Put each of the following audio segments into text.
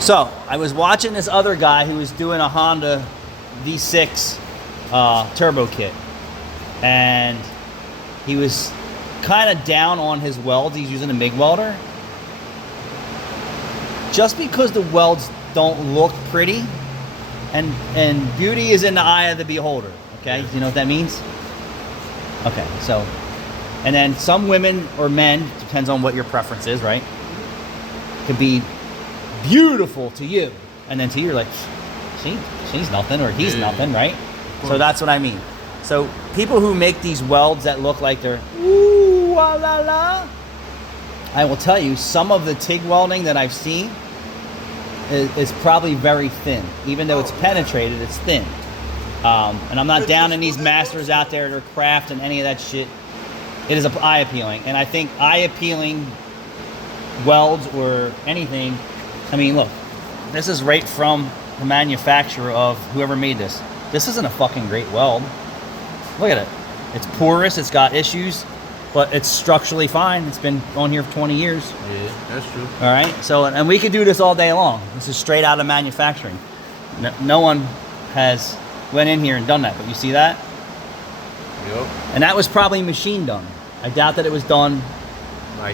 So I was watching this other guy who was doing a Honda V6 turbo kit, and he was kind of down on his welds. He's using a MIG welder. Just because the welds don't look pretty, and beauty is in the eye of the beholder. Okay, you know what that means? Okay, so, and then some women or men, depends on what your preference is, right? Could be beautiful to you, and then to you, you're like, she's nothing, or he's nothing, right? So that's what I mean. So people who make these welds that look like they're ooh la la la, I will tell you, some of the TIG welding that I've seen is probably very thin. Even though it's penetrated, it's thin. And I'm not down in these masters out there that are craft and any of that shit. It is eye appealing, and I think eye appealing welds or anything. I mean, look, this is right from the manufacturer of whoever made this. This isn't a fucking great weld. Look at it. It's porous. It's got issues, but it's structurally fine. It's been on here for 20 years. Yeah, that's true. All right. So, and we could do this all day long. This is straight out of manufacturing. No one has went in here and done that, but you see that? Yep. And that was probably machine done. I doubt that it was done by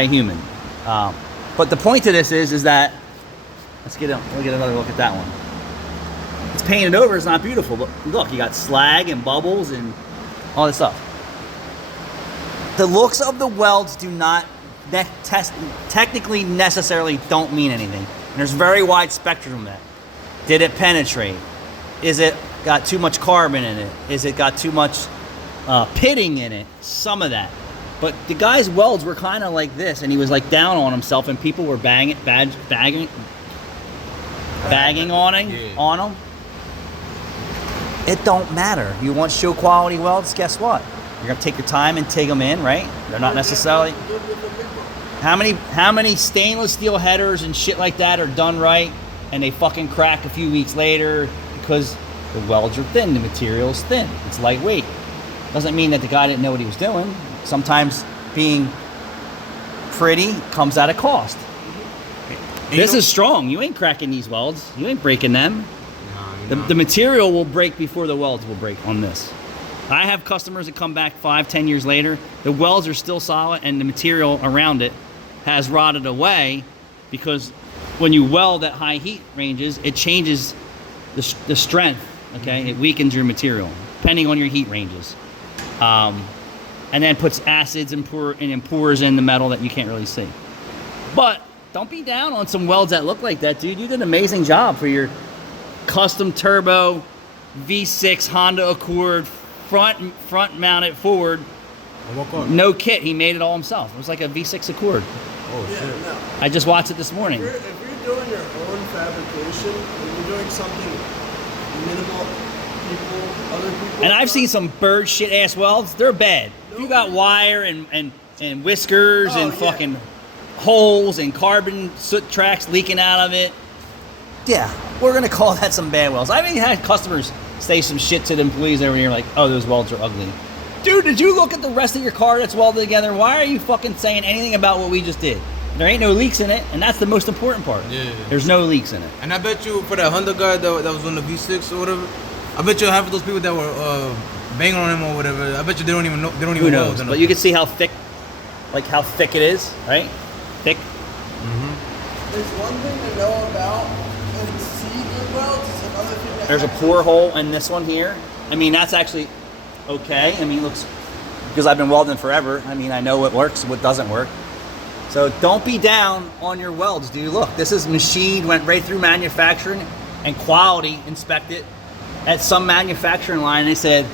a human. But the point to this is that we'll get another look at that one. It's painted over. It's not beautiful, but look, you got slag and bubbles and all this stuff. The looks of the welds do not technically necessarily don't mean anything. And there's very wide spectrum of that. Did it penetrate? Is it got too much carbon in it? Is it got too much pitting in it? Some of that. But the guy's welds were kind of like this, and he was like down on himself, and people were bagging on him. It don't matter. You want show quality welds? Guess what? You're gonna take your time and take them in, right? They're not necessarily. How many stainless steel headers and shit like that are done right, and they fucking crack a few weeks later because the welds are thin, the material's thin, it's lightweight. Doesn't mean that the guy didn't know what he was doing. Sometimes being pretty comes at a cost. This is strong. You ain't cracking these welds. You ain't breaking them. No, the material will break before the welds will break on this. I have customers that come back 5-10 years later. The welds are still solid, and the material around it has rotted away because when you weld at high heat ranges, it changes the strength. Okay, it weakens your material depending on your heat ranges. And then puts acids and pores in the metal that you can't really see. But don't be down on some welds that look like that, dude. You did an amazing job for your custom turbo V6 Honda Accord front mounted forward. No kit. He made it all himself. It was like a V6 Accord. Oh shit! No. I just watched it this morning. If you're doing your own fabrication, and you're doing something minimal. Other people, and I've seen some bird shit ass welds. They're bad. If you got wire and whiskers and fucking holes and carbon soot tracks leaking out of it, yeah, we're gonna call that some bad welds. I've even had customers say some shit to the employees over here like, "Oh, those welds are ugly." Dude, did you look at the rest of your car that's welded together? Why are you fucking saying anything about what we just did? There ain't no leaks in it, and that's the most important part. Yeah. There's no leaks in it. And I bet you for that Honda guy that was on the V6 or whatever, I bet you half of those people that were banging on him or whatever, I bet you they don't even know. They don't even know. Who knows? But you can see how thick, how thick it is, right? Thick. Mm-hmm. There's one thing to know about and see good welds. It's another thing that there's a pour hole in this one here. I mean, that's actually okay. I mean, it looks, because I've been welding forever. I mean, I know what works, what doesn't work. So don't be down on your welds, dude. Look, this is machined, went right through manufacturing and quality inspected at some manufacturing line. They said,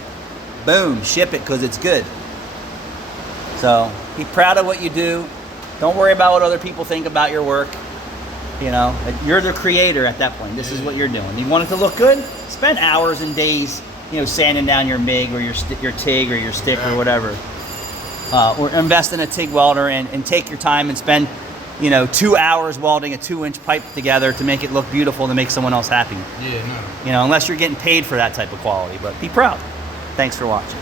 boom, ship it because it's good. So be proud of what you do. Don't worry about what other people think about your work. You know, you're the creator at that point. This is what you're doing. You want it to look good? Spend hours and days, sanding down your MIG or your TIG or your stick or whatever. Or invest in a TIG welder and take your time and spend, 2 hours welding a 2-inch pipe together to make it look beautiful, to make someone else happy. Yeah, no. Unless you're getting paid for that type of quality. But be proud. Thanks for watching.